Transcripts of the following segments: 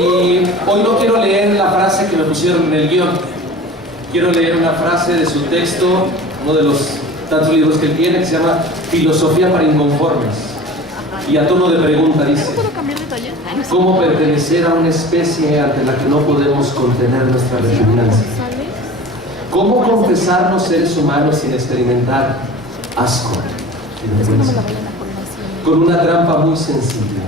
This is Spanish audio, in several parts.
Y hoy no quiero leer la frase que me pusieron en el guión. Quiero leer una frase de su texto, uno de los tantos libros que él tiene, que se llama Filosofía para Inconformes. Y a tono de pregunta dice: ¿cómo pertenecer a una especie ante la que no podemos contener nuestra repugnancia? ¿Cómo confesarnos seres humanos sin experimentar asco y vergüenza? Con una trampa muy sencilla.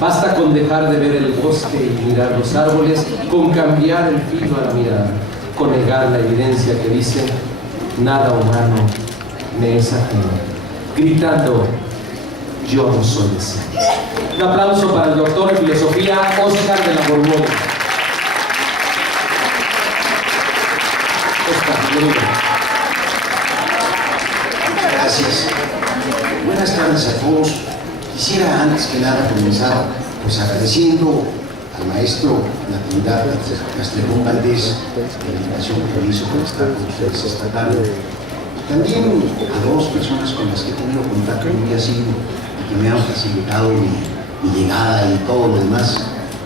Basta con dejar de ver el bosque y mirar los árboles, con cambiar el filo a la mirada, con negar la evidencia que dice: nada humano me es ajeno, gritando: yo no soy ese. Un aplauso para el doctor en filosofía Óscar de la Borbolla. Gracias. Buenas tardes a todos. Quisiera antes que nada comenzar pues agradeciendo al maestro Natividad Castrejón Valdés la invitación que me hizo para estar con ustedes esta tarde. También a dos personas con las que he tenido contacto muy asiduo y que me han facilitado mi llegada y todo lo demás,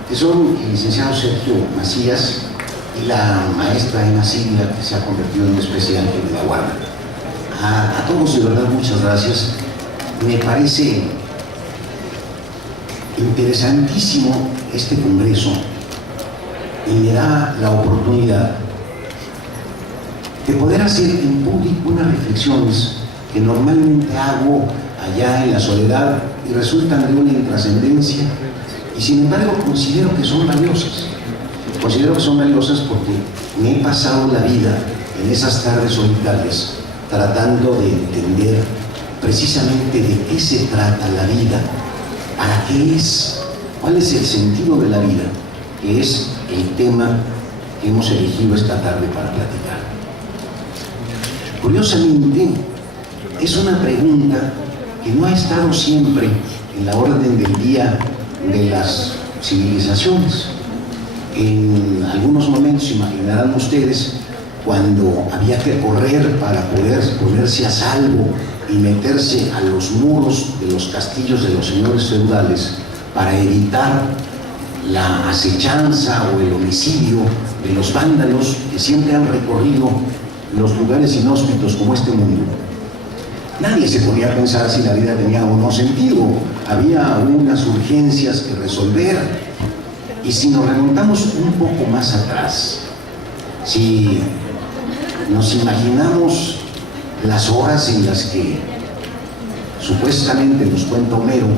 que son el licenciado Sergio Macías y la maestra Emma Silvia, que se ha convertido en un especie ángel de la guarda. A todos de verdad muchas gracias. Me parece interesantísimo este congreso y me da la oportunidad de poder hacer en público unas reflexiones que normalmente hago allá en la soledad y resultan de una intrascendencia, y sin embargo considero que son valiosas. Considero que son valiosas porque me he pasado la vida en esas tardes solitarias tratando de entender precisamente de qué se trata la vida, para qué es, cuál es el sentido de la vida, que es el tema que hemos elegido esta tarde para platicar. Curiosamente, es una pregunta que no ha estado siempre en la orden del día de las civilizaciones. En algunos momentos, imaginarán ustedes, cuando había que correr para poder ponerse a salvo y meterse a los muros de los castillos de los señores feudales para evitar la acechanza o el homicidio de los vándalos que siempre han recorrido los lugares inhóspitos como este mundo. Nadie se ponía a pensar si la vida tenía o no sentido. Había unas urgencias que resolver. Y si nos remontamos un poco más atrás, si nos imaginamos las horas en las que supuestamente, nos cuenta Homero,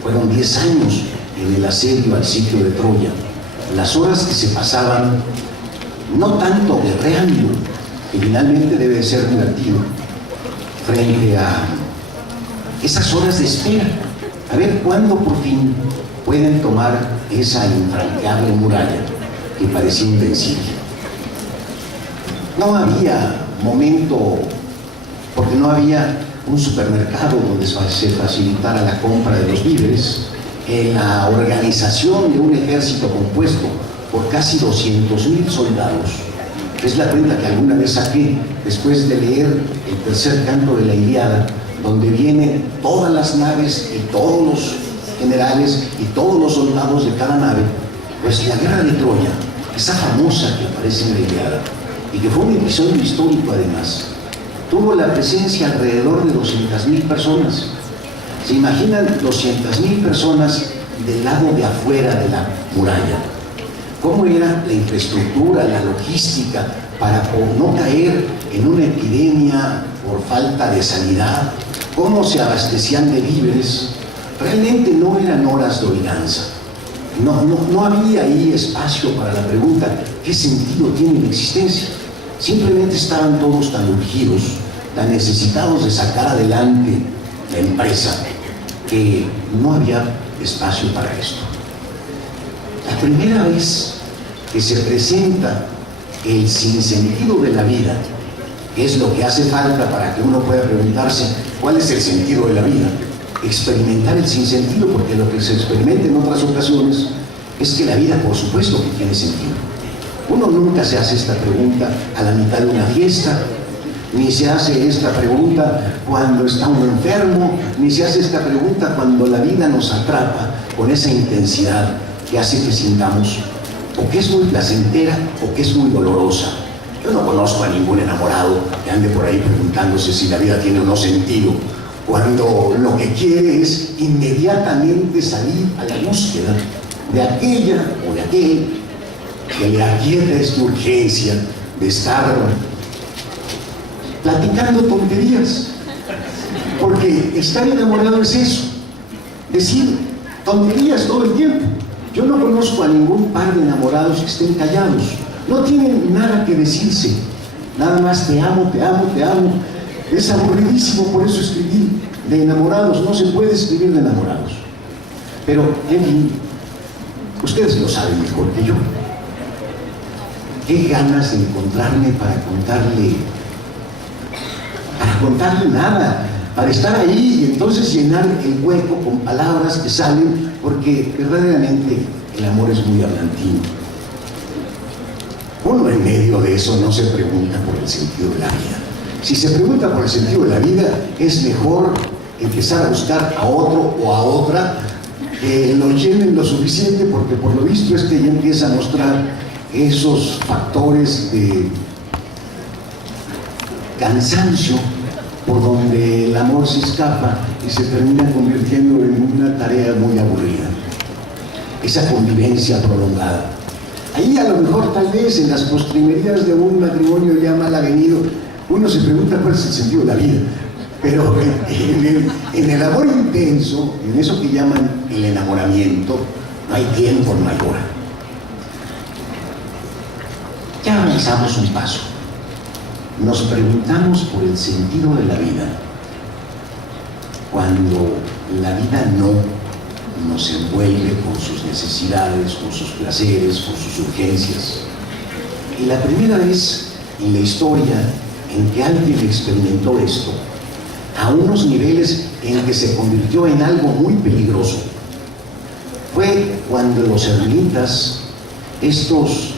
fueron 10 años en el asedio al sitio de Troya, las horas que se pasaban no tanto guerreando, que finalmente debe de ser divertido, frente a esas horas de espera, a ver cuándo por fin pueden tomar esa infranqueable muralla que parecía invencible. No había momento, porque no había un supermercado donde se facilitara la compra de los víveres, en la organización de un ejército compuesto por casi 200,000 soldados. Es la cuenta que alguna vez saqué después de leer el tercer canto de la Ilíada, donde vienen todas las naves y todos los generales y todos los soldados de cada nave. Pues la guerra de Troya, esa famosa que aparece en la Ilíada y que fue un episodio histórico además, tuvo la presencia alrededor de 200,000 personas. ¿Se imaginan 200,000 personas del lado de afuera de la muralla? ¿Cómo era la infraestructura, la logística para no caer en una epidemia por falta de sanidad? ¿Cómo se abastecían de víveres? Realmente no eran horas de oiganza. No había ahí espacio para la pregunta: ¿qué sentido tiene la existencia? Simplemente estaban todos tan urgidos, tan necesitados de sacar adelante la empresa, que no había espacio para esto. La primera vez que se presenta el sinsentido de la vida, que es lo que hace falta para que uno pueda preguntarse cuál es el sentido de la vida, experimentar el sinsentido, porque lo que se experimenta en otras ocasiones es que la vida, por supuesto que tiene sentido. Uno nunca se hace esta pregunta a la mitad de una fiesta, ni se hace esta pregunta cuando está uno enfermo, ni se hace esta pregunta cuando la vida nos atrapa con esa intensidad que hace que sintamos o que es muy placentera o que es muy dolorosa. Yo no conozco a ningún enamorado que ande por ahí preguntándose si la vida tiene o no sentido, cuando lo que quiere es inmediatamente salir a la búsqueda de aquella o de aquel que le aquieta esta urgencia de estar platicando tonterías. Porque estar enamorado es eso, decir tonterías todo el tiempo. Yo no conozco a ningún par de enamorados que estén callados, no tienen nada que decirse, nada más te amo, te amo, te amo. Es aburridísimo por eso escribir de enamorados, no se puede escribir de enamorados. Pero, en fin, ustedes lo saben mejor que yo. Qué ganas de encontrarme para contarle nada, para estar ahí y entonces llenar el hueco con palabras que salen, porque verdaderamente el amor es muy hablantino. Uno en medio de eso no se pregunta por el sentido de la vida. Si se pregunta por el sentido de la vida, es mejor empezar a buscar a otro o a otra que lo llenen lo suficiente, porque por lo visto ya empieza a mostrar esos factores de cansancio por donde el amor se escapa y se termina convirtiendo en una tarea muy aburrida. Esa convivencia prolongada. Ahí a lo mejor tal vez en las postrimerías de un matrimonio ya mal avenido, uno se pregunta cuál es el sentido de la vida. Pero en el amor intenso, en eso que llaman el enamoramiento, no hay tiempo, no hay hora. Ya avanzamos un paso. Nos preguntamos por el sentido de la vida cuando la vida no nos envuelve con sus necesidades, con sus placeres, con sus urgencias. Y la primera vez en la historia en que alguien experimentó esto, a unos niveles en que se convirtió en algo muy peligroso, fue cuando los ermitas, estos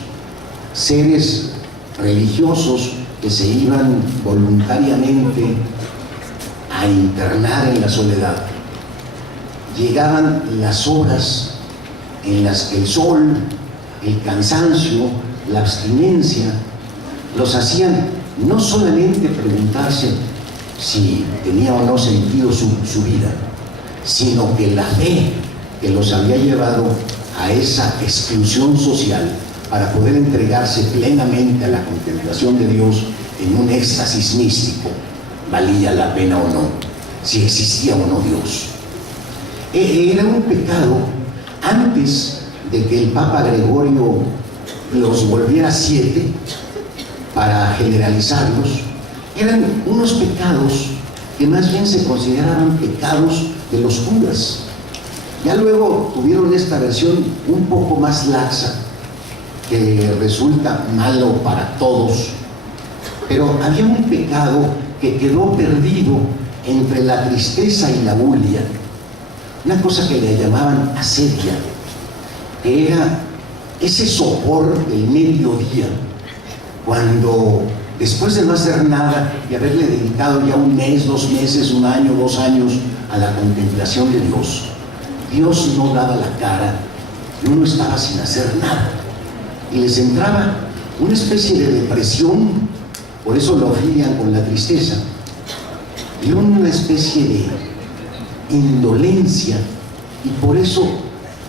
seres religiosos que se iban voluntariamente a internar en la soledad, llegaban las horas en las que el sol, el cansancio, la abstinencia los hacían no solamente preguntarse si tenía o no sentido su vida, sino que la fe que los había llevado a esa exclusión social para poder entregarse plenamente a la contemplación de Dios en un éxtasis místico, valía la pena o no, si existía o no Dios. Era un pecado antes de que el Papa Gregorio los volviera 7 para generalizarlos. Eran unos pecados que más bien se consideraban pecados de los curas. Ya luego tuvieron esta versión un poco más laxa, que resulta malo para todos, pero había un pecado que quedó perdido entre la tristeza y la bulia, una cosa que le llamaban asedia, que era ese sopor del mediodía, cuando después de no hacer nada y haberle dedicado ya 1 mes, 2 meses, 1 año, 2 años a la contemplación de Dios, Dios no daba la cara y uno estaba sin hacer nada. Y les entraba una especie de depresión, por eso lo afilian con la tristeza, y una especie de indolencia, y por eso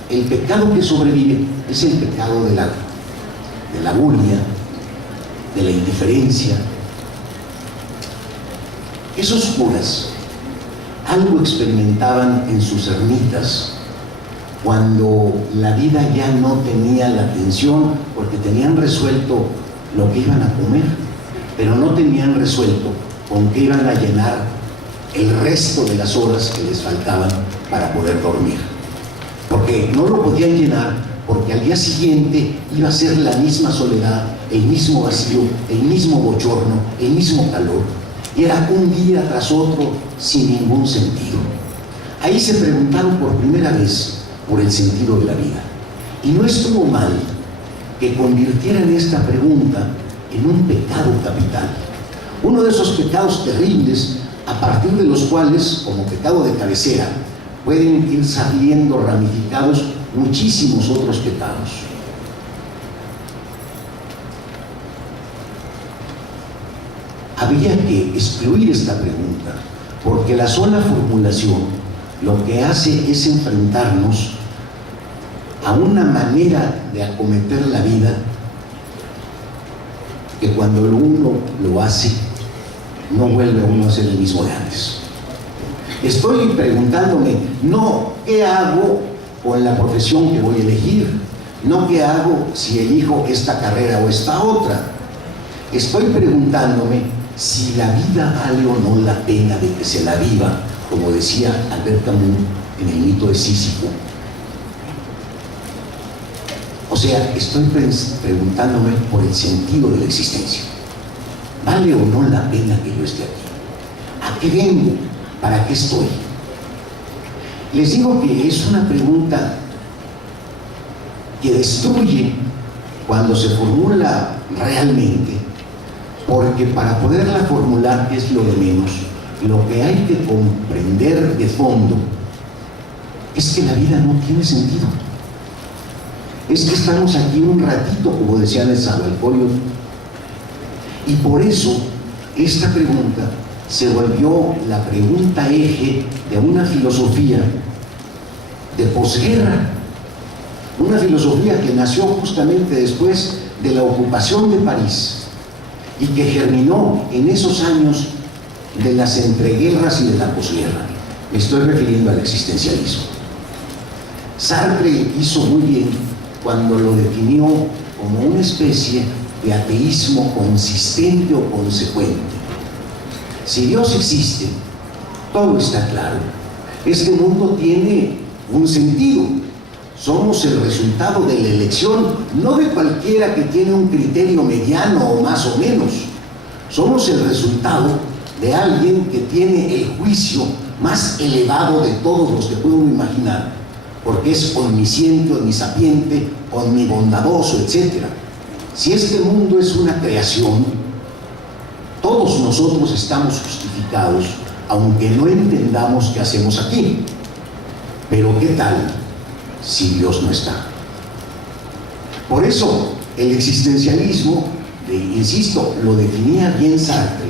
el pecado que sobrevive es el pecado de la bulia, de la indiferencia. Esos curas algo experimentaban en sus ermitas cuando la vida ya no tenía la atención, porque tenían resuelto lo que iban a comer, pero no tenían resuelto con qué iban a llenar el resto de las horas que les faltaban para poder dormir. Porque no lo podían llenar, porque al día siguiente iba a ser la misma soledad, el mismo vacío, el mismo bochorno, el mismo calor. Y era un día tras otro sin ningún sentido. Ahí se preguntaron por primera vez por el sentido de la vida. Y no estuvo mal que convirtieran esta pregunta en un pecado capital. Uno de esos pecados terribles, a partir de los cuales, como pecado de cabecera, pueden ir saliendo ramificados muchísimos otros pecados. Habría que excluir esta pregunta, porque la sola formulación lo que hace es enfrentarnos a una manera de acometer la vida que cuando uno lo hace, no vuelve uno a ser el mismo de antes. Estoy preguntándome, no qué hago con la profesión que voy a elegir, no qué hago si elijo esta carrera o esta otra. Estoy preguntándome si la vida vale o no la pena de que se la viva, como decía Albert Camus en el mito de Sísifo. O sea, estoy preguntándome por el sentido de la existencia. ¿Vale o no la pena que yo esté aquí? ¿A qué vengo? ¿Para qué estoy? Les digo que es una pregunta que destruye cuando se formula realmente, porque para poderla formular es lo de menos. Lo que hay que comprender de fondo es que la vida no tiene sentido. Es que estamos aquí un ratito, como decía Nezahualcóyotl, y por eso esta pregunta se volvió la pregunta eje de una filosofía de posguerra, una filosofía que nació justamente después de la ocupación de París y que germinó en esos años de las entreguerras y de la posguerra. Me estoy refiriendo al existencialismo. Sartre hizo muy bien cuando lo definió como una especie de ateísmo consistente o consecuente. Si Dios existe, todo está claro. Este mundo tiene un sentido. Somos el resultado de la elección, no de cualquiera que tiene un criterio mediano o más o menos. Somos el resultado de alguien que tiene el juicio más elevado de todos los que puedo imaginar, porque es omnisciente, omnisapiente, omnibondadoso, etc. Si este mundo es una creación, todos nosotros estamos justificados, aunque no entendamos qué hacemos aquí. Pero ¿qué tal si Dios no está? Por eso el existencialismo, insisto, lo definía bien Sartre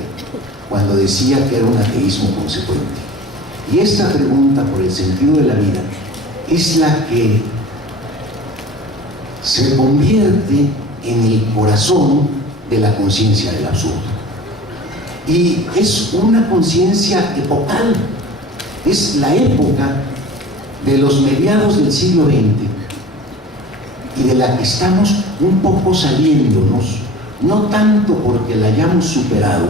cuando decía que era un ateísmo consecuente. Y esta pregunta por el sentido de la vida es la que se convierte en el corazón de la conciencia del absurdo. Y es una conciencia epocal, es la época de los mediados del siglo XX y de la que estamos un poco saliéndonos, no tanto porque la hayamos superado,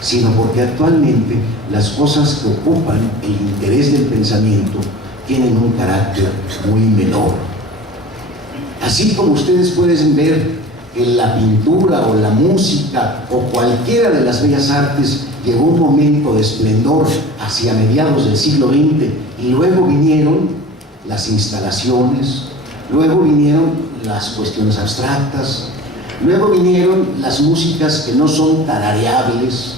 sino porque actualmente las cosas que ocupan el interés del pensamiento tienen un carácter muy menor. Así como ustedes pueden ver que la pintura o la música o cualquiera de las bellas artes llegó un momento de esplendor hacia mediados del siglo XX y luego vinieron las instalaciones, luego vinieron las cuestiones abstractas, luego vinieron las músicas que no son tarareables,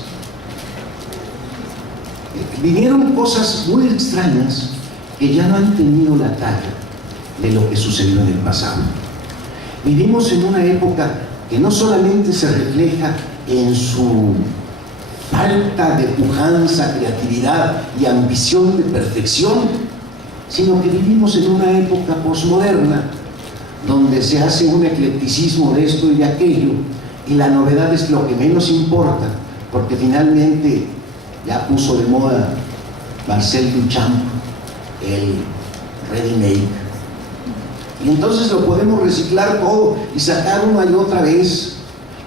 vinieron cosas muy extrañas que ya no han tenido la talla de lo que sucedió en el pasado. Vivimos en una época que no solamente se refleja en su falta de pujanza, creatividad y ambición de perfección, sino que vivimos en una época posmoderna donde se hace un eclecticismo de esto y de aquello y la novedad es lo que menos importa, porque finalmente ya puso de moda Marcel Duchamp el ready-made, y entonces lo podemos reciclar todo y sacar una y otra vez.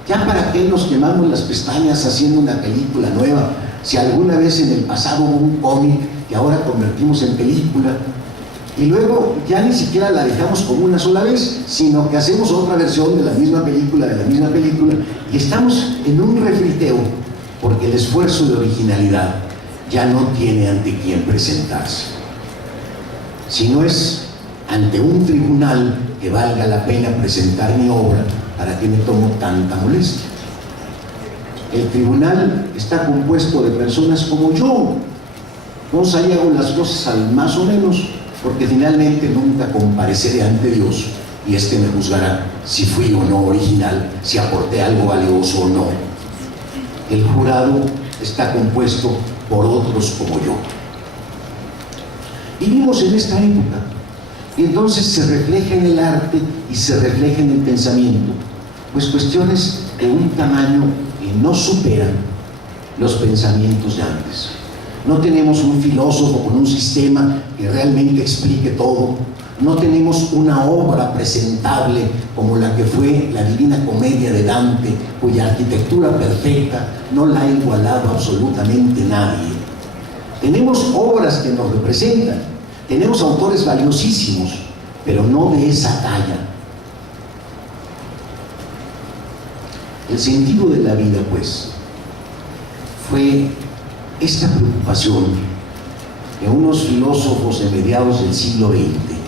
¿Ya para qué nos quemamos las pestañas haciendo una película nueva? Si alguna vez en el pasado hubo un cómic que ahora convertimos en película y luego ya ni siquiera la dejamos como una sola vez, sino que hacemos otra versión de la misma película, y estamos en un refriteo porque el esfuerzo de originalidad ya no tiene ante quién presentarse. Si no es ante un tribunal que valga la pena presentar mi obra, ¿para qué me tomo tanta molestia? El tribunal está compuesto de personas como yo. Entonces ahí hago las cosas al más o menos porque finalmente nunca compareceré ante Dios y éste me juzgará si fui o no original, si aporté algo valioso o no. El jurado está compuesto por otros como yo. Vivimos en esta época y entonces se refleja en el arte y se refleja en el pensamiento, pues cuestiones de un tamaño que no superan los pensamientos de antes. No tenemos un filósofo con un sistema que realmente explique todo. No tenemos una obra presentable como la que fue la Divina Comedia de Dante, cuya arquitectura perfecta no la ha igualado absolutamente nadie. Tenemos obras que nos representan, tenemos autores valiosísimos, pero no de esa talla. El sentido de la vida, pues, fue esta preocupación de unos filósofos de mediados del siglo XX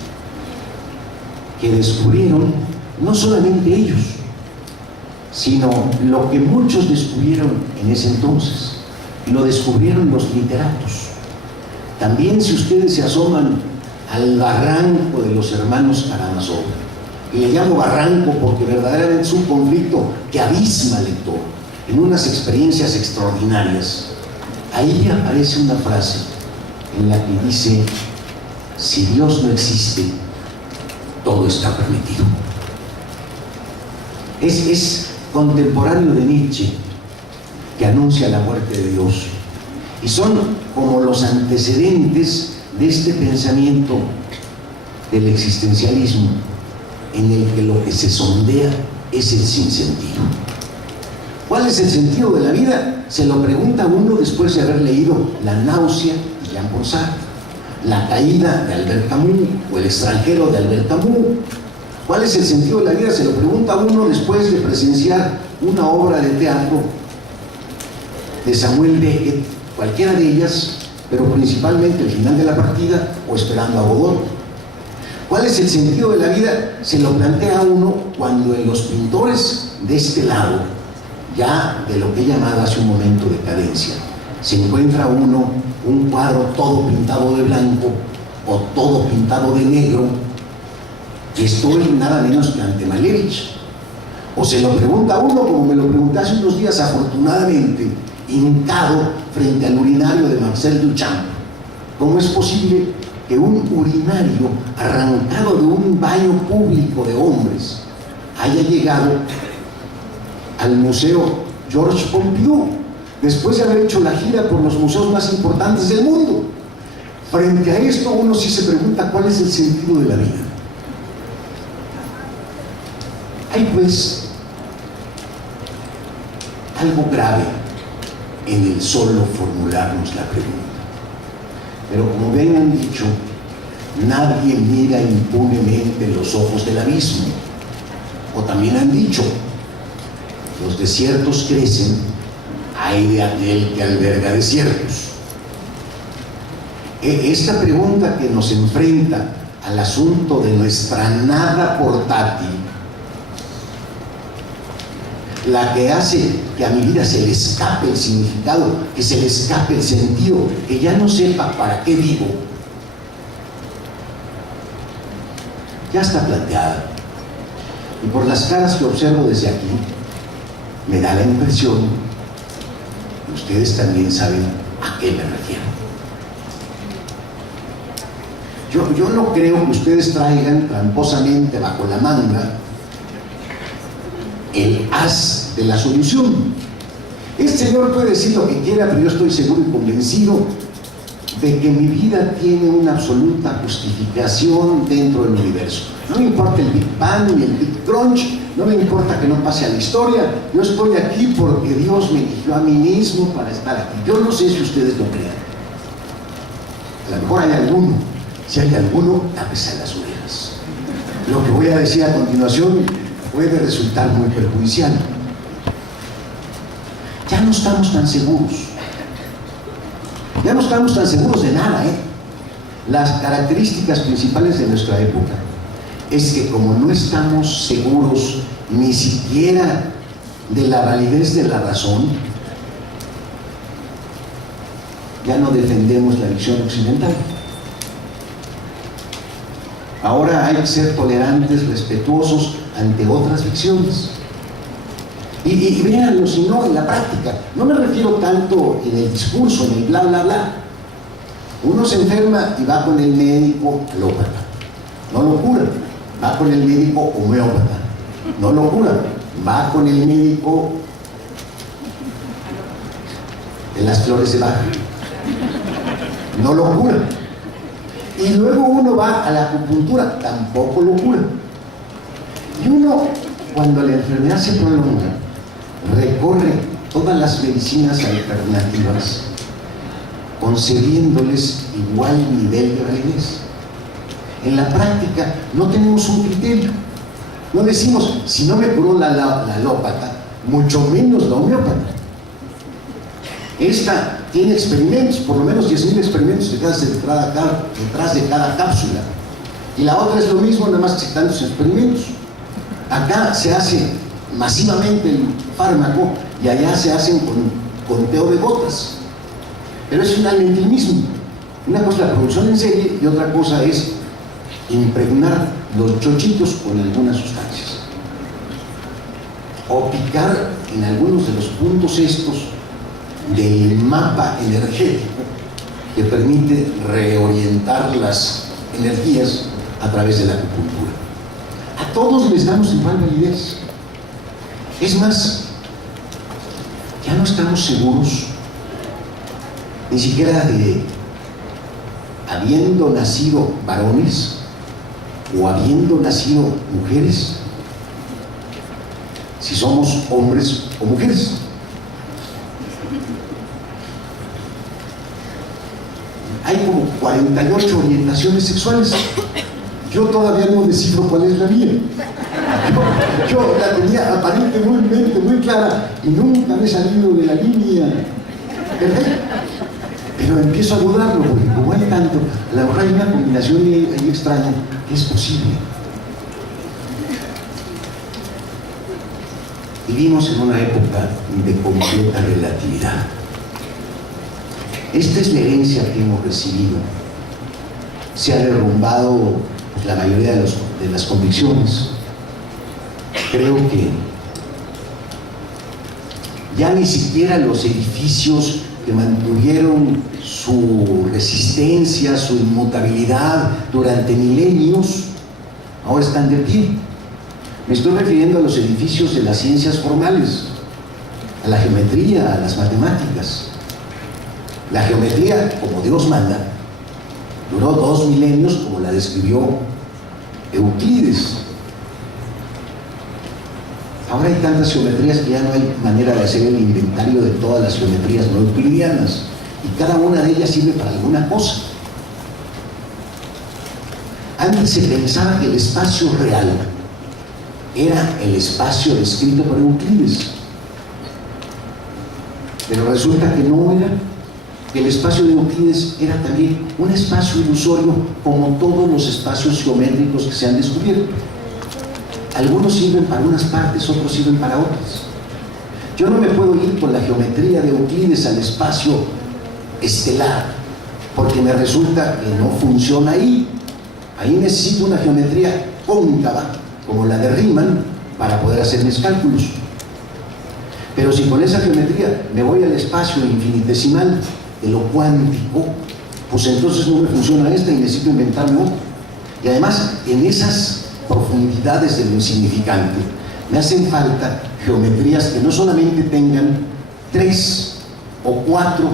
que descubrieron, no solamente ellos, sino lo que muchos descubrieron en ese entonces, y lo descubrieron los literatos. También, si ustedes se asoman al barranco de los hermanos Karamazov, y le llamo barranco porque verdaderamente es un conflicto que abisma al lector en unas experiencias extraordinarias, ahí aparece una frase en la que dice: si Dios no existe, todo está permitido. Es contemporáneo de Nietzsche, que anuncia la muerte de Dios, y son como los antecedentes de este pensamiento del existencialismo, en el que lo que se sondea es el sinsentido. ¿Cuál es el sentido de la vida? Se lo pregunta uno después de haber leído La náusea de Jean-Paul Sartre, La caída de Albert Camus o El extranjero de Albert Camus. ¿Cuál es el sentido de la vida? Se lo pregunta uno después de presenciar una obra de teatro de Samuel Beckett, cualquiera de ellas, pero principalmente El final de la partida o Esperando a Godot. ¿Cuál es el sentido de la vida? Se lo plantea uno cuando en los pintores de este lado, ya de lo que he llamado hace un momento decadencia, se encuentra uno un cuadro todo pintado de blanco o todo pintado de negro, que estoy nada menos que ante Malevich. O se lo pregunta uno, como me lo pregunté hace unos días, afortunadamente, hincado frente al urinario de Marcel Duchamp: ¿cómo es posible que un urinario arrancado de un baño público de hombres haya llegado al Museo Georges Pompidou, después de haber hecho la gira por los museos más importantes del mundo? Frente a esto, uno sí se pregunta cuál es el sentido de la vida. Hay pues algo grave en el solo formularnos la pregunta. Pero como bien han dicho, nadie mira impunemente los ojos del abismo. O también han dicho: los desiertos crecen, ay de aquel que alberga desiertos. Esta pregunta que nos enfrenta al asunto de nuestra nada portátil, la que hace que a mi vida se le escape el significado, que se le escape el sentido, que ya no sepa para qué vivo, ya está planteada. Y por las caras que observo desde aquí, me da la impresión que ustedes también saben a qué me refiero. Yo no creo que ustedes traigan tramposamente bajo la manga el as de la solución. Este señor puede decir lo que quiera, pero yo estoy seguro y convencido de que mi vida tiene una absoluta justificación dentro del universo. No me importa el Big Bang ni el Big Crunch, no me importa que no pase a la historia. Yo estoy aquí porque Dios me eligió a mí mismo para estar aquí. Yo no sé si ustedes lo crean. A lo mejor hay alguno. Si hay alguno, tápese las orejas. Lo que voy a decir a continuación puede resultar muy perjudicial. Ya no estamos tan seguros. Ya no estamos tan seguros de nada, Las características principales de nuestra época es que, como no estamos seguros ni siquiera de la validez de la razón, ya no defendemos la visión occidental. Ahora hay que ser tolerantes, respetuosos ante otras ficciones. Y véanlo, si no, en la práctica. No me refiero tanto en el discurso, en el bla, bla, bla. Uno se enferma y va con el médico alópata. No lo cura. Va con el médico homeópata. No lo cura. Va con el médico de las flores de Bach. No lo cura. Y luego uno va a la acupuntura. Tampoco lo cura. Y uno, cuando la enfermedad se prolonga, recorre todas las medicinas alternativas, concediéndoles igual nivel de validez. En la práctica no tenemos un criterio. No decimos, si no me curó la alópata, mucho menos la homeópata. Esta tiene experimentos, por lo menos 10.000 experimentos detrás de cada cápsula. Y la otra es lo mismo, nada más que tantos experimentos. Acá se hace masivamente el fármaco y allá se hacen con conteo de gotas. Pero es finalmente el mismo. Una cosa es la producción en serie y otra cosa es impregnar los chochitos con algunas sustancias. O picar en algunos de los puntos estos del mapa energético que permite reorientar las energías a través de la acupuntura. A todos les damos igual validez. Es más, ya no estamos seguros ni siquiera de, habiendo nacido varones o habiendo nacido mujeres, si somos hombres o mujeres. Hay como 48 orientaciones sexuales. Yo todavía no descifro cuál es la mía. Yo la tenía aparentemente muy clara y nunca me he salido de la línea perfecta. Pero empiezo a dudarlo, porque como hay tanto, a lo mejor hay una combinación ahí extraña que es posible. Vivimos en una época de completa relatividad. Esta es la herencia que hemos recibido. Se ha derrumbado la mayoría de las convicciones. Creo que ya ni siquiera los edificios que mantuvieron su resistencia, su inmutabilidad durante milenios, ahora están de pie. Me estoy refiriendo a los edificios de las ciencias formales, a la geometría, a las matemáticas. La geometría, como Dios manda, duró 2 milenios, como la describió Euclides. Ahora hay tantas geometrías que ya no hay manera de hacer el inventario de todas las geometrías no euclidianas, y cada una de ellas sirve para alguna cosa. Antes se pensaba que el espacio real era el espacio descrito por Euclides, pero resulta que no era. El espacio de Euclides era también un espacio ilusorio, como todos los espacios geométricos que se han descubierto. Algunos sirven para unas partes, otros sirven para otras. Yo no me puedo ir con la geometría de Euclides al espacio estelar, porque me resulta que no funciona ahí. Ahí necesito una geometría cóncava, como la de Riemann, para poder hacer mis cálculos. Pero si con esa geometría me voy al espacio infinitesimal de lo cuántico, pues entonces no me funciona esta y necesito inventarme otra. Y además, en esas profundidades de lo insignificante, me hacen falta geometrías que no solamente tengan 3 o 4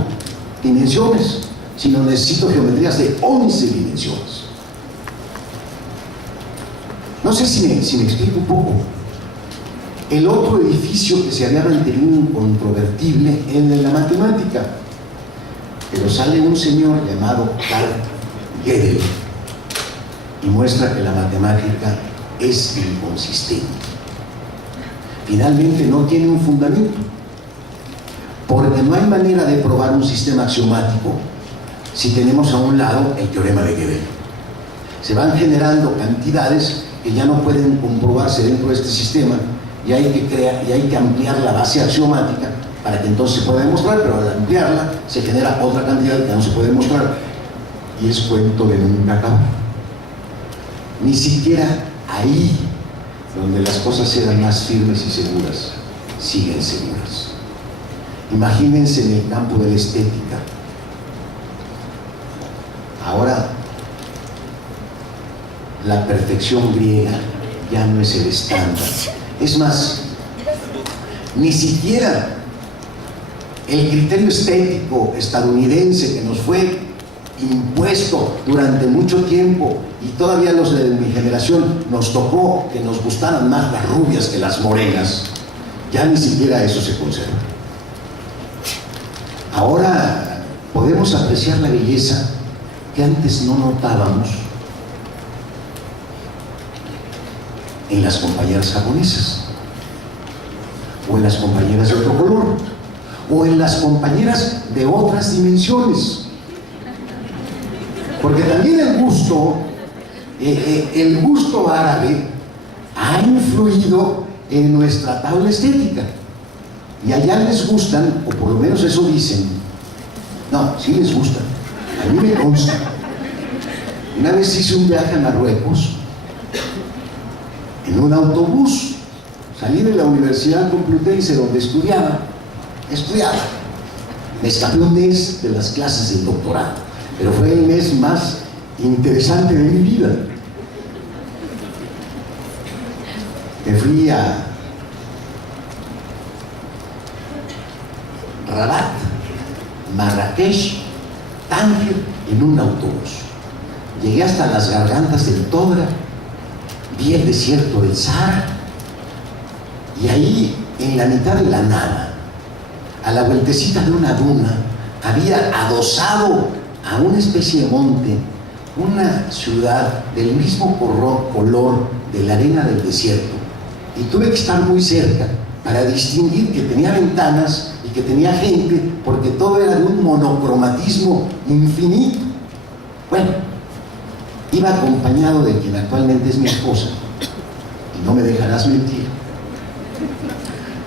dimensiones, sino necesito geometrías de 11 dimensiones. No sé si me explico un poco. El otro edificio que se había mantenido incontrovertible es el de la matemática, pero sale un señor llamado Carl Gödel y muestra que la matemática es inconsistente. Finalmente no tiene un fundamento, porque no hay manera de probar un sistema axiomático si tenemos a un lado el teorema de Gödel. Se van generando cantidades que ya no pueden comprobarse dentro de este sistema y hay que ampliar la base axiomática para que entonces se pueda demostrar, pero al ampliarla se genera otra cantidad que no se puede demostrar y es cuento de nunca acabar. Ni siquiera ahí, donde las cosas eran más firmes y seguras, siguen seguras. Imagínense en el campo de la estética. Ahora, la perfección griega ya no es el estándar. Es más, ni siquiera el criterio estético estadounidense que nos fue impuesto durante mucho tiempo, y todavía los de mi generación nos tocó que nos gustaran más las rubias que las morenas, ya ni siquiera eso se conserva. Ahora podemos apreciar la belleza que antes no notábamos en las compañeras japonesas, o en las compañeras de otro color, o en las compañeras de otras dimensiones. Porque también el gusto árabe ha influido en nuestra tabla estética. Y allá les gustan, o por lo menos eso dicen. No, sí les gustan. A mí me consta. Una vez hice un viaje a Marruecos en un autobús. Salí de la Universidad Complutense donde estudiaba. Me escapé un mes de las clases del doctorado, pero fue el mes más interesante de mi vida. Me fui a Rabat, Marrakech, Tánger en un autobús. Llegué hasta las gargantas del Todra, vi el desierto del Sahara, y ahí, en la mitad de la nada, a la vueltecita de una duna, había adosado a una especie de monte una ciudad del mismo color de la arena del desierto, y tuve que estar muy cerca para distinguir que tenía ventanas y que tenía gente, porque todo era de un monocromatismo infinito. Bueno, iba acompañado de quien actualmente es mi esposa, y no me dejarás mentir.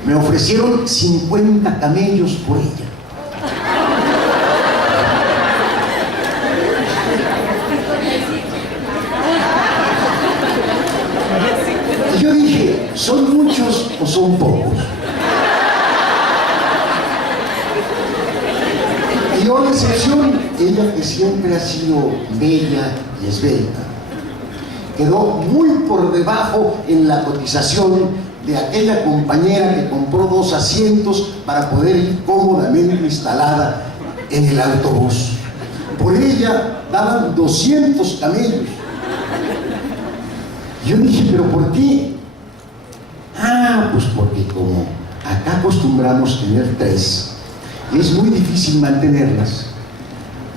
Me ofrecieron 50 camellos por ella. Y yo dije, ¿son muchos o son pocos? Y yo, la excepción, ella que siempre ha sido bella y esbelta, quedó muy por debajo en la cotización de aquella compañera que compró 2 asientos para poder ir cómodamente instalada en el autobús. Por ella daban 200 camellos. Yo dije, ¿pero por qué? Pues porque como acá acostumbramos tener 3, es muy difícil mantenerlas.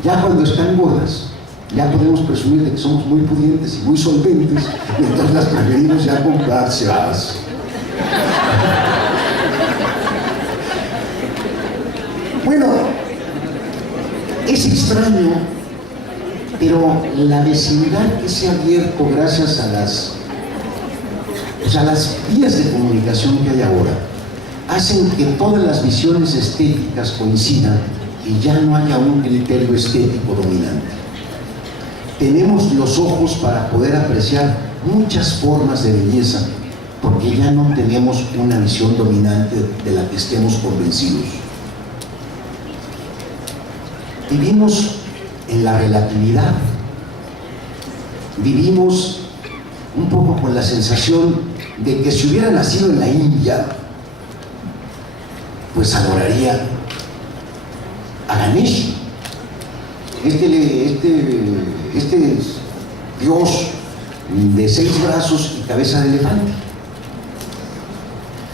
Ya cuando están gordas, ya podemos presumir de que somos muy pudientes y muy solventes, y entonces las preferimos ya comprar cebadas. Bueno, es extraño, pero la vecindad que se ha abierto gracias a las vías de comunicación que hay ahora hacen que todas las visiones estéticas coincidan y ya no haya un criterio estético dominante. Tenemos los ojos para poder apreciar muchas formas de belleza, porque ya no tenemos una visión dominante de la que estemos convencidos. Vivimos en la relatividad, vivimos un poco con la sensación de que si hubiera nacido en la India, pues adoraría a Ganesh, este dios de 6 brazos y cabeza de elefante.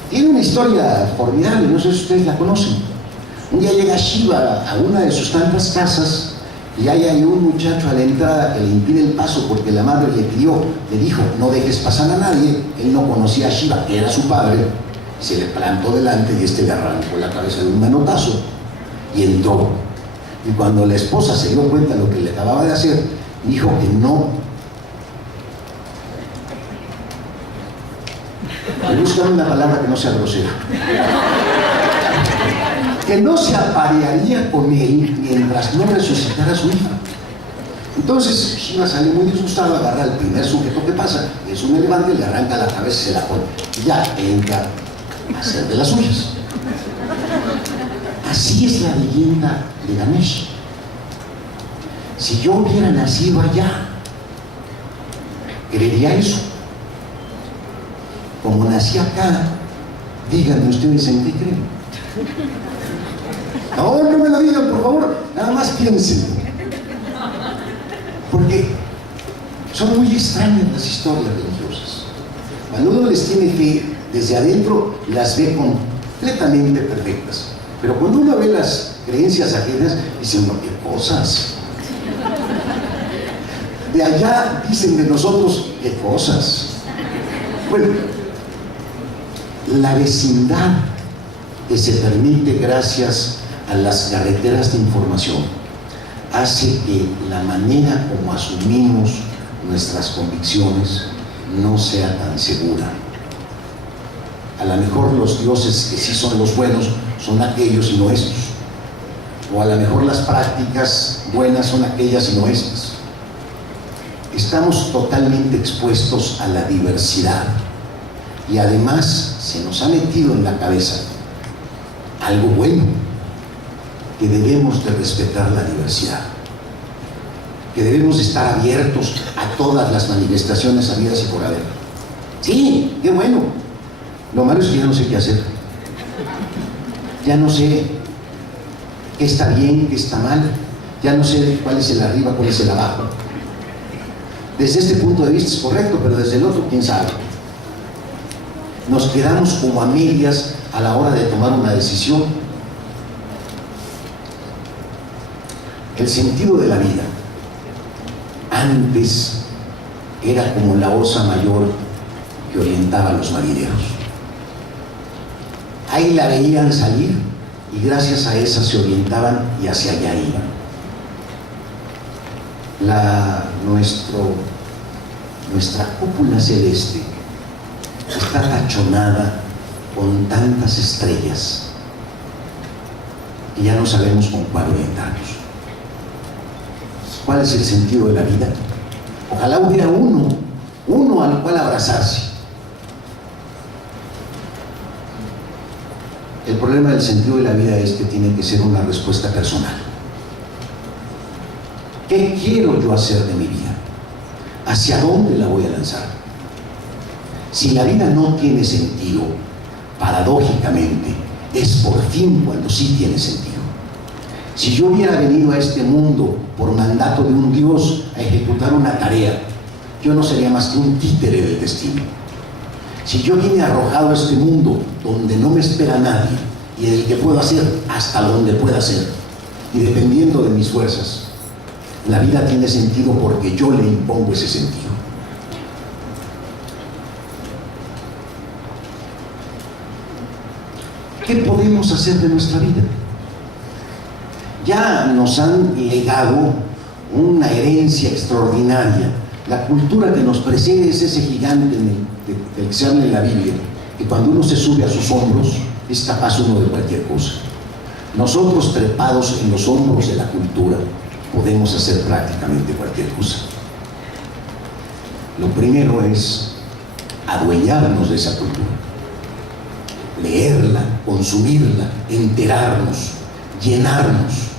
Tiene una historia formidable, no sé si ustedes la conocen. Un día llega Shiva a una de sus tantas casas y hay un muchacho a la entrada que le impide el paso porque la madre le dijo, no dejes pasar a nadie. Él no conocía a Shiva, que era su padre, se le plantó delante y le arrancó la cabeza de un manotazo y entró. Y cuando la esposa se dio cuenta de lo que le acababa de hacer, dijo que no. Me buscan una palabra que no sea grosera. Que no se aparearía con él mientras no resucitara a su hija. Entonces Shiva sale muy disgustado, agarra al primer sujeto que pasa, es un elefante, le arranca la cabeza y se la pone. Y ya entra a hacer de las suyas. Así es la leyenda de Ganesh. Si yo hubiera nacido allá, creería eso. Como nací acá, díganme ustedes en qué creen. No, no me lo digan, por favor, nada más piensen. Porque son muy extrañas las historias religiosas. Cuando uno les tiene fe, desde adentro las ve completamente perfectas. Pero cuando uno ve las creencias ajenas, dice uno, qué cosas. De allá dicen de nosotros, qué cosas. Bueno, la vecindad que se permite gracias a las carreteras de información hace que la manera como asumimos nuestras convicciones no sea tan segura. A lo mejor los dioses que sí son los buenos son aquellos y no estos. O a lo mejor las prácticas buenas son aquellas y no estas. Estamos totalmente expuestos a la diversidad y además se nos ha metido en la cabeza algo bueno, que debemos de respetar la diversidad, que debemos estar abiertos a todas las manifestaciones habidas y por haber. Sí, qué bueno. Lo malo es que ya no sé qué hacer. Ya no sé qué está bien, qué está mal. Ya no sé cuál es el arriba, cuál es el abajo. Desde este punto de vista es correcto, pero desde el otro, quién sabe. Nos quedamos como a medias a la hora de tomar una decisión. El sentido de la vida antes era como la osa mayor que orientaba a los marineros. Ahí la veían salir y gracias a esa se orientaban y hacia allá iban. Nuestra cúpula celeste está tachonada con tantas estrellas que ya no sabemos con cuál orientarnos. ¿Cuál es el sentido de la vida? Ojalá hubiera uno al cual abrazarse. El problema del sentido de la vida es que tiene que ser una respuesta personal. ¿Qué quiero yo hacer de mi vida? ¿Hacia dónde la voy a lanzar? Si la vida no tiene sentido, paradójicamente, es por fin cuando sí tiene sentido. Si yo hubiera venido a este mundo por mandato de un Dios a ejecutar una tarea, yo no sería más que un títere del destino. Si yo vine arrojado a este mundo donde no me espera nadie y en el que puedo hacer hasta donde pueda hacer, y dependiendo de mis fuerzas, la vida tiene sentido porque yo le impongo ese sentido. ¿Qué podemos hacer de nuestra vida? Ya nos han legado una herencia extraordinaria. La cultura que nos precede es ese gigante del que se habla en la Biblia, que cuando uno se sube a sus hombros es capaz uno de cualquier cosa. Nosotros, trepados en los hombros de la cultura, podemos hacer prácticamente cualquier cosa. Lo primero es adueñarnos de esa cultura, leerla, consumirla, enterarnos, llenarnos.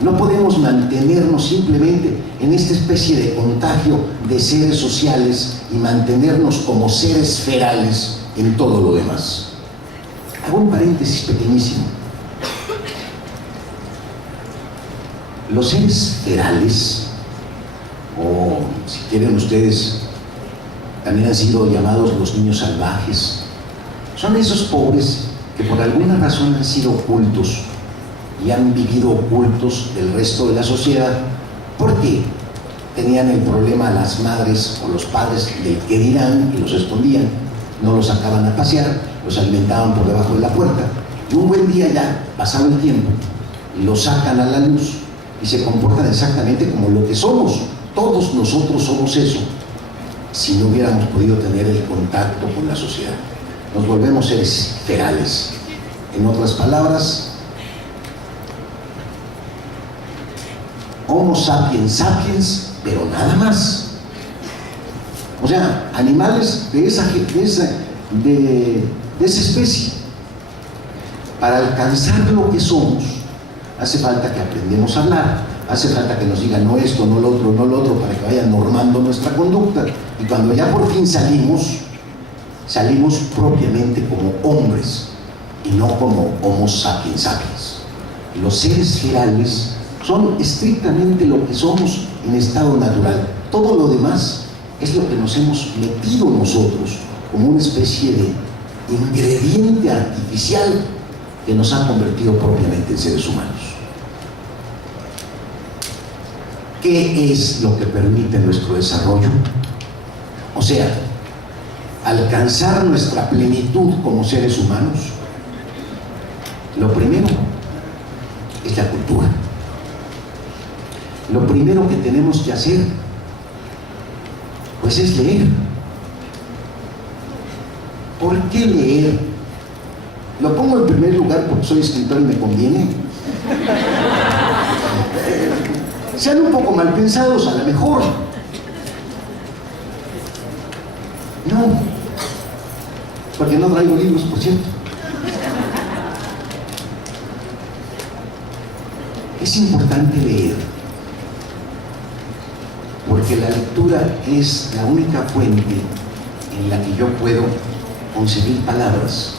No podemos mantenernos simplemente en esta especie de contagio de seres sociales y mantenernos como seres ferales en todo lo demás. Hago un paréntesis pequeñísimo. Los seres ferales, o si quieren ustedes, también han sido llamados los niños salvajes, son esos pobres que por alguna razón han sido ocultos y han vivido ocultos del resto de la sociedad porque tenían el problema las madres o los padres del que dirán y los escondían, no los sacaban a pasear, los alimentaban por debajo de la puerta y un buen día ya, pasado el tiempo, los sacan a la luz y se comportan exactamente como lo que somos. Todos nosotros somos eso, si no hubiéramos podido tener el contacto con la sociedad. Nos volvemos seres ferales. En otras palabras, Homo sapiens sapiens, pero nada más. O sea, animales de esa especie. Para alcanzar lo que somos, hace falta que aprendamos a hablar, hace falta que nos digan no esto, no lo otro, no lo otro, para que vaya normando nuestra conducta. Y cuando ya por fin salimos propiamente como hombres y no como Homo sapiens sapiens. Los seres ferales son estrictamente lo que somos en estado natural. Todo lo demás es lo que nos hemos metido nosotros como una especie de ingrediente artificial que nos ha convertido propiamente en seres humanos. ¿Qué es lo que permite nuestro desarrollo? O sea, alcanzar nuestra plenitud como seres humanos. Lo primero es la cultura. Lo primero que tenemos que hacer, pues es leer. ¿Por qué leer? Lo pongo en primer lugar porque soy escritor y me conviene. Sean un poco mal pensados, a lo mejor. No, porque no traigo libros, por cierto. Es importante leer, porque la lectura es la única fuente en la que yo puedo conseguir palabras.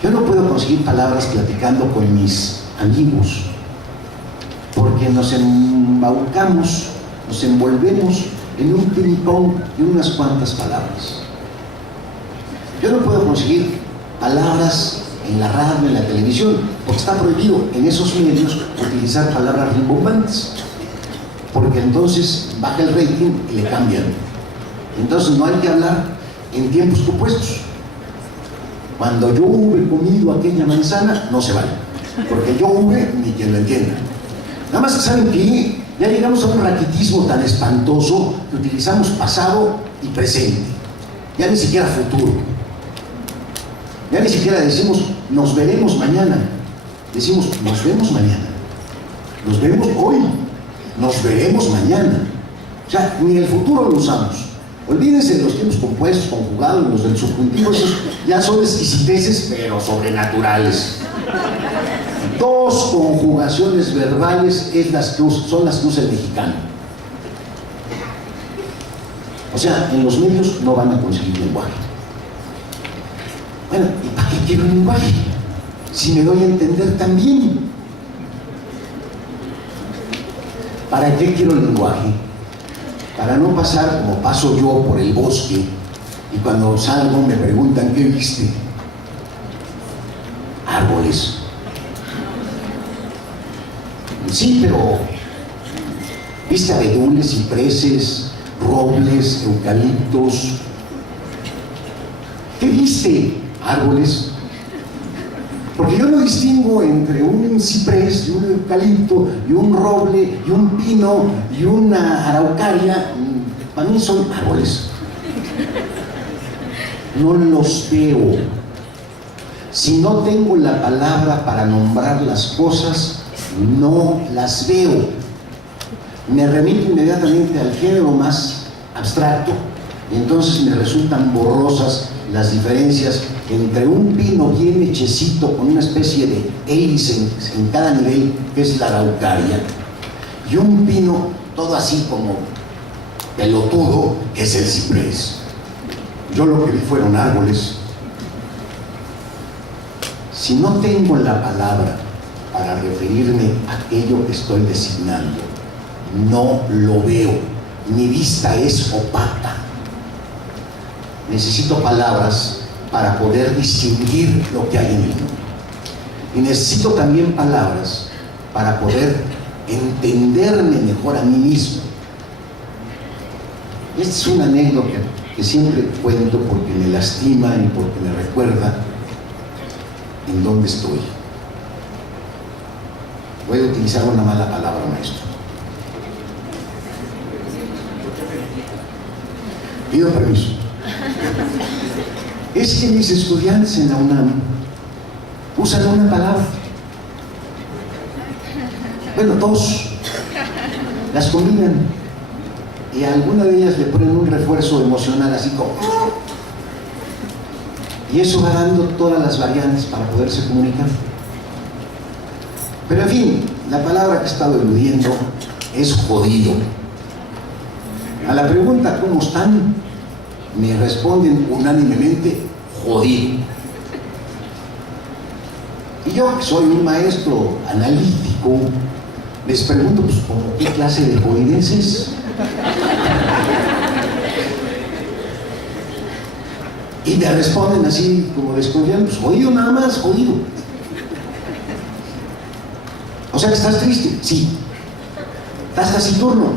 Yo no puedo conseguir palabras platicando con mis amigos, porque nos embaucamos, nos envolvemos en un ping-pong de unas cuantas palabras. Yo no puedo conseguir palabras en la radio, en la televisión, porque está prohibido en esos medios utilizar palabras rimbombantes, porque entonces baja el rating y le cambian. Entonces no hay que hablar en tiempos compuestos. Cuando yo hube comido aquella manzana, no se vale, porque yo hube ni quien lo entienda. Nada más que saben que ya llegamos a un raquitismo tan espantoso que utilizamos pasado y presente, ya ni siquiera futuro. Ya ni siquiera decimos nos veremos mañana, decimos nos vemos mañana, nos vemos hoy, nos veremos mañana. O sea, ni el futuro lo usamos. Olvídense de los tiempos compuestos, conjugados, los del subjuntivo, esos ya son exquisiteces, pero sobrenaturales. Dos conjugaciones verbales son las que usa el mexicano. O sea, en los medios no van a conseguir lenguaje. Bueno, ¿y para qué quiero lenguaje? Si me doy a entender también. ¿Para qué quiero lenguaje? Para no pasar como paso yo por el bosque y cuando salgo me preguntan ¿qué viste? Árboles. Sí, pero viste abedules, cipreses, robles, eucaliptos. ¿Qué viste? Árboles. Porque yo no distingo entre un ciprés y un eucalipto y un roble y un pino y una araucaria. Para mí son árboles. No los veo. Si no tengo la palabra para nombrar las cosas, no las veo. Me remito inmediatamente al género más abstracto y entonces me resultan borrosas las diferencias entre un pino bien hechecito con una especie de hélice en cada nivel, que es la araucaria, y un pino todo así como pelotudo, que es el ciprés. Yo lo que vi fueron árboles. Si no tengo la palabra para referirme a aquello que estoy designando, no lo veo. Mi vista es opaca. Necesito palabras para poder distinguir lo que hay en el mundo. Y necesito también palabras para poder entenderme mejor a mí mismo. Esta es una anécdota que siempre cuento porque me lastima y porque me recuerda en dónde estoy. Voy a utilizar una mala palabra, maestro. Pido permiso. Es que mis estudiantes en la UNAM usan una palabra. Bueno, dos. las combinan y a alguna de ellas le ponen un refuerzo emocional así como... Y eso va dando todas las variantes para poderse comunicar. Pero en fin, la palabra que he estado eludiendo es jodido. A la pregunta ¿cómo están? Me responden unánimemente jodido. Y yo, que soy un maestro analítico, les pregunto, pues, ¿por qué clase de jodidez es? Y me responden así, como desconfiando, pues jodido nada más, jodido. O sea que estás triste, sí. Estás taciturno.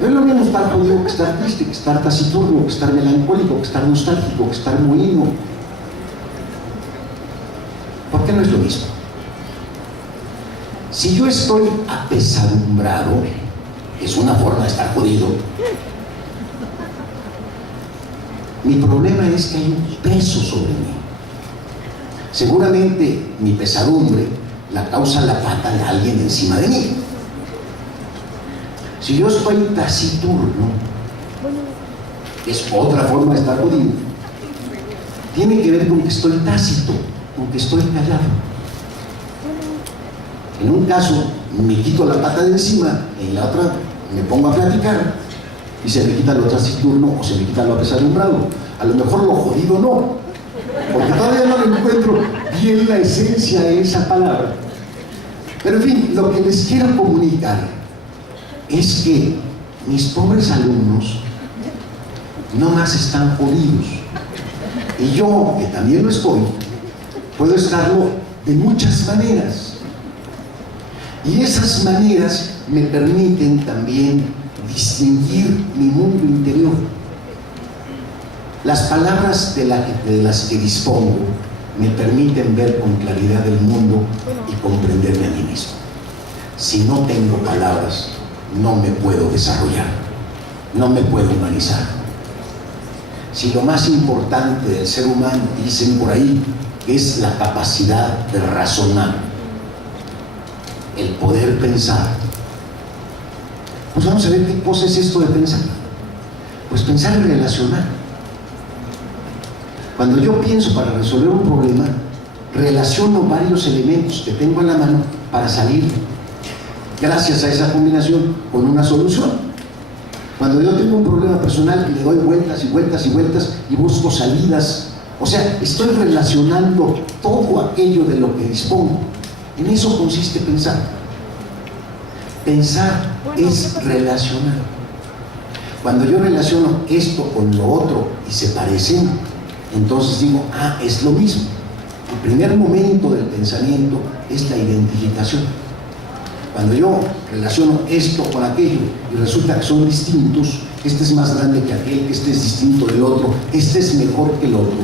No es lo mismo estar jodido que estar triste, que estar taciturno, que estar melancólico, que estar nostálgico, que estar mohino. ¿Por qué no es lo mismo? Si yo estoy apesadumbrado, es una forma de estar jodido. Mi problema es que hay un peso sobre mí. Seguramente mi pesadumbre la causa la pata de alguien encima de mí. Si yo estoy taciturno, es otra forma de estar jodido. Tiene que ver con que estoy tácito, con que estoy callado. En un caso me quito la pata de encima, en la otra me pongo a platicar y se me quita lo taciturno o se me quita lo apesadumbrado. A lo mejor lo jodido no, porque todavía no le encuentro bien la esencia de esa palabra. Pero en fin, lo que les quiero comunicar es que mis pobres alumnos no más están jodidos. Y yo, que también lo estoy, puedo estarlo de muchas maneras. Y esas maneras me permiten también distinguir mi mundo interior. Las palabras de las que dispongo me permiten ver con claridad el mundo y comprenderme a mí mismo. Si no tengo palabras, no me puedo desarrollar, no me puedo humanizar. Si lo más importante del ser humano, dicen por ahí, es la capacidad de razonar, el poder pensar, pues vamos a ver qué cosa es esto de pensar. Pues pensar es relacionar. Cuando yo pienso para resolver un problema, relaciono varios elementos que tengo en la mano para salir, gracias a esa combinación, con una solución. Cuando yo tengo un problema personal, le doy vueltas y vueltas y vueltas y busco salidas. O sea, estoy relacionando todo aquello de lo que dispongo. En eso consiste pensar. Pensar es relacionar. Cuando yo relaciono esto con lo otro y se parecen, entonces digo, es lo mismo. El primer momento del pensamiento es la identificación. Cuando yo relaciono esto con aquello y resulta que son distintos, este es más grande que aquel, este es distinto del otro, este es mejor que el otro,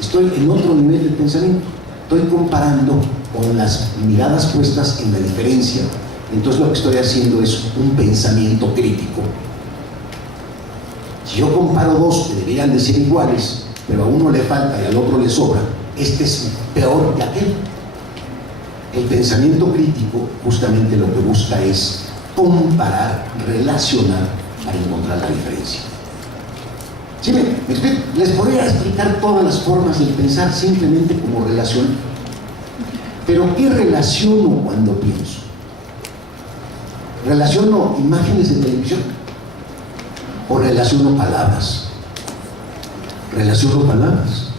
estoy en otro nivel de pensamiento. Estoy comparando con las miradas puestas en la diferencia. Entonces lo que estoy haciendo es un pensamiento crítico. Si yo comparo dos que deberían de ser iguales, pero a uno le falta y al otro le sobra, este es peor que aquel. El pensamiento crítico justamente lo que busca es comparar, relacionar para encontrar la diferencia. ¿Sí me explico? Les podría explicar todas las formas del pensar simplemente como relación. Pero ¿qué relaciono cuando pienso? ¿Relaciono imágenes de televisión? ¿O relaciono palabras? Relaciono palabras.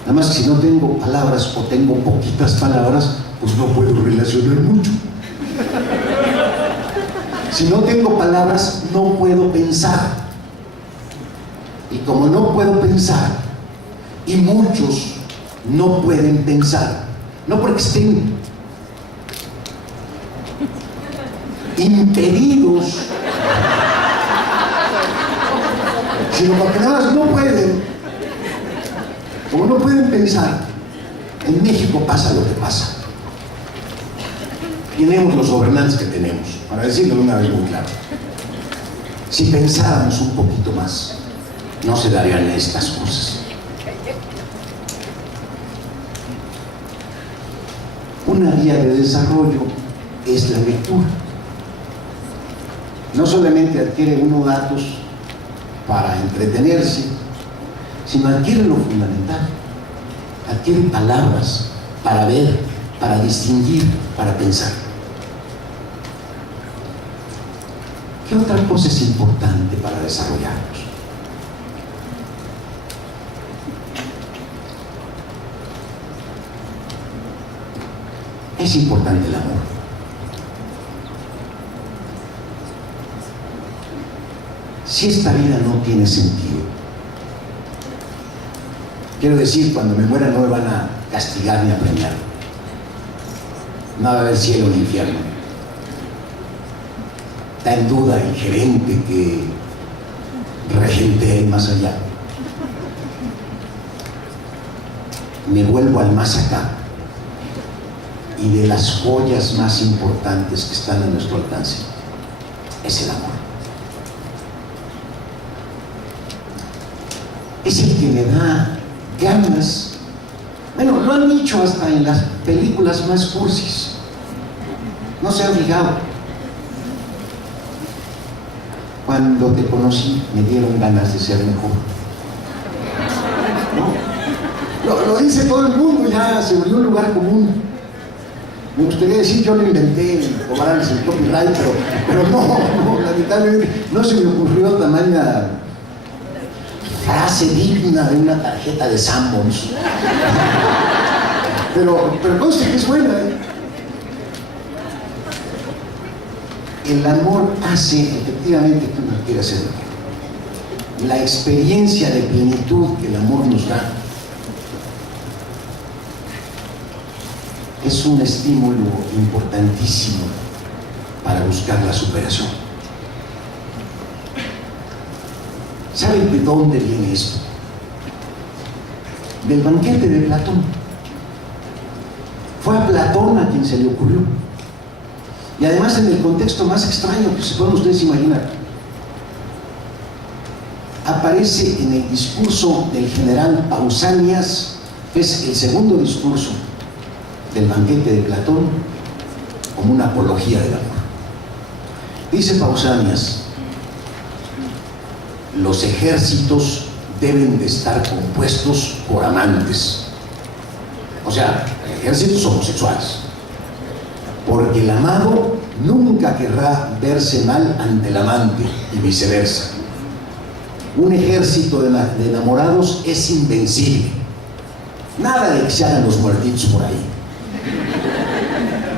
Nada más que si no tengo palabras o tengo poquitas palabras, pues no puedo relacionar mucho. Si no tengo palabras, no puedo pensar. Y como no puedo pensar, y muchos no pueden pensar, no porque estén impedidos, sino porque nada más no pueden. Como no pueden pensar, en México pasa lo que pasa. Tenemos los gobernantes que tenemos, para decirlo de una vez muy claro. Si pensáramos un poquito más, no se darían estas cosas. una vía de desarrollo es la lectura. No solamente adquiere uno datos para entretenerse, sino adquiere lo fundamental, adquiere palabras para ver, para distinguir, para pensar. ¿Qué otra cosa es importante para desarrollarnos? Es importante el amor. Si esta vida no tiene sentido, quiero decir, cuando me muera no me van a castigar ni a premiar. No va a haber cielo ni infierno. Está en duda el gerente que regente más allá. Me vuelvo al más acá, y de las joyas más importantes que están a nuestro alcance es el amor. Es el que me da ganas. Bueno, lo han dicho hasta en las películas más cursis. No se han fijado. Cuando te conocí me dieron ganas de ser mejor. No, lo dice todo el mundo, ya se volvió un lugar común. Me gustaría decir, yo lo inventé, cobrarles el copyright, pero no, lamentablemente no se me ocurrió tamaña frase digna de una tarjeta de Sanborns. Pero conste que es buena, ¿eh? El amor hace efectivamente que uno quiera ser mejor. La experiencia de plenitud que el amor nos da es un estímulo importantísimo para buscar la superación. ¿Saben de dónde viene esto? Del banquete de Platón. Fue a Platón a quien se le ocurrió. Y además en el contexto más extraño que se pueden ustedes imaginar. Aparece en el discurso del general Pausanias, es el segundo discurso del banquete de Platón, como una apología del amor. Dice Pausanias: los ejércitos deben de estar compuestos por amantes, o sea, ejércitos homosexuales, porque el amado nunca querrá verse mal ante el amante y viceversa. Un ejército de enamorados es invencible. Nada de que se hagan los muertitos por ahí,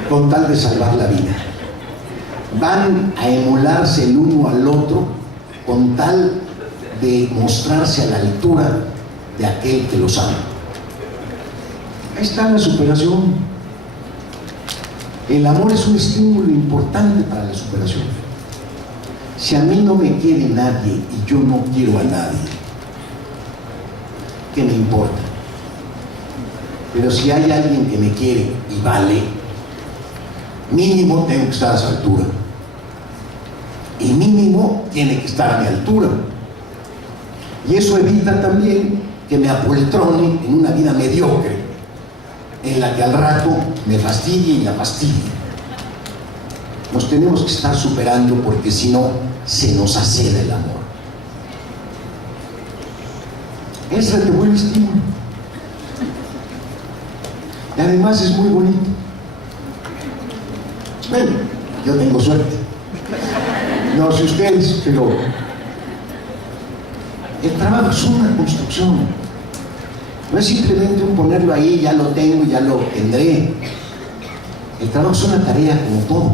con tal de salvar la vida. Van a emularse el uno al otro con tal de mostrarse a la altura de aquel que los ama. Ahí está la superación. El amor es un estímulo importante para la superación. Si a mí no me quiere nadie y yo no quiero a nadie, ¿qué me importa? Pero si hay alguien que me quiere y vale, mínimo tengo que estar a su altura. Y mínimo tiene que estar a mi altura. Y eso evita también que me apoltrone en una vida mediocre, en la que al rato me fastidie y la fastidie. Nos tenemos que estar superando, porque si no, se nos acera el amor. Ese es el buen estímulo. Y además es muy bonito. Bueno, yo tengo suerte. No sé ustedes, pero el trabajo es una construcción. No es simplemente un ponerlo ahí, ya lo tengo, ya lo tendré. El trabajo es una tarea como todo,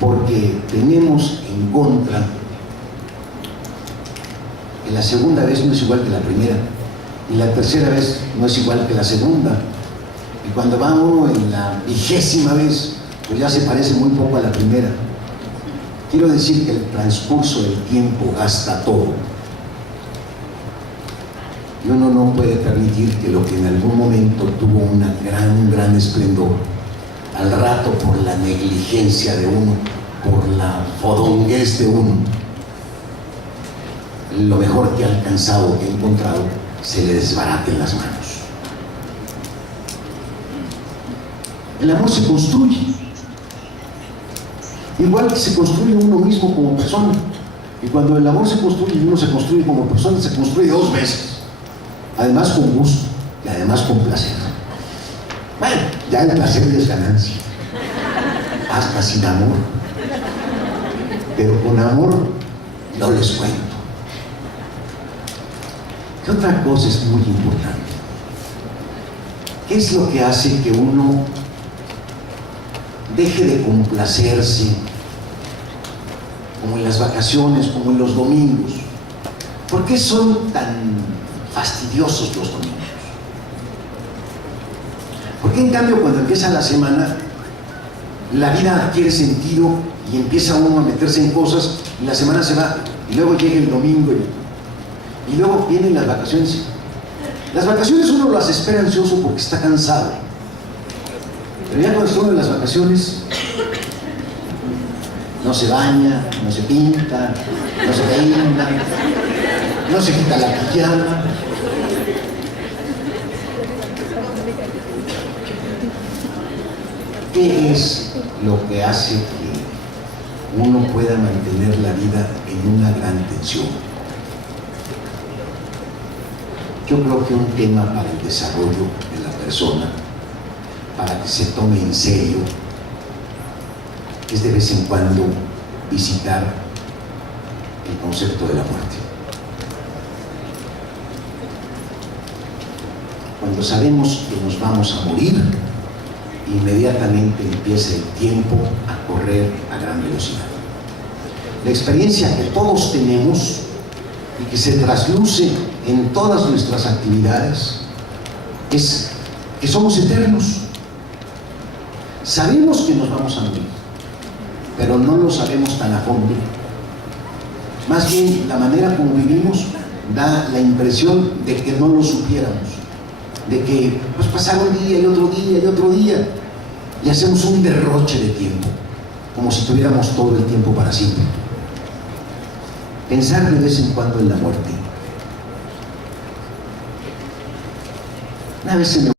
porque tenemos en contra que la segunda vez no es igual que la primera, y la tercera vez no es igual que la segunda, y cuando va uno en la 20ª vez, pues ya se parece muy poco a la primera. Quiero decir que el transcurso del tiempo gasta todo. Y uno no puede permitir que lo que en algún momento tuvo un gran esplendor, al rato, por la negligencia de uno, por la fodonguez de uno, lo mejor que ha alcanzado, que ha encontrado, se le desbarate en las manos. El amor se construye. Igual que se construye uno mismo como persona. Y cuando el amor se construye y uno se construye como persona, se construye 2 veces. Además con gusto y además con placer. Bueno, ya el placer es ganancia. Hasta sin amor. Pero con amor no les cuento. ¿Qué otra cosa es muy importante? ¿Qué es lo que hace que uno deje de complacerse, como en las vacaciones, como en los domingos? ¿Por qué son tan fastidiosos los domingos? ¿Por qué en cambio cuando empieza la semana la vida adquiere sentido y empieza uno a meterse en cosas y la semana se va y luego llega el domingo y luego vienen las vacaciones? Las vacaciones uno las espera ansioso porque está cansado, pero ya cuando estuvo en las vacaciones no se baña, no se pinta, no se peina, no se quita la pijama. ¿Qué es lo que hace que uno pueda mantener la vida en una gran tensión? Yo creo que un tema para el desarrollo de la persona, para que se tome en serio, es de vez en cuando visitar el concepto de la muerte. Cuando sabemos que nos vamos a morir, inmediatamente empieza el tiempo a correr a gran velocidad. La experiencia que todos tenemos y que se trasluce en todas nuestras actividades es que somos eternos. Sabemos que nos vamos a morir, pero no lo sabemos tan a fondo. Más bien, la manera como vivimos da la impresión de que no lo supiéramos, de que pues pasar un día y otro día y otro día, y hacemos un derroche de tiempo, como si tuviéramos todo el tiempo para siempre. Pensar de vez en cuando en la muerte. Una vez se me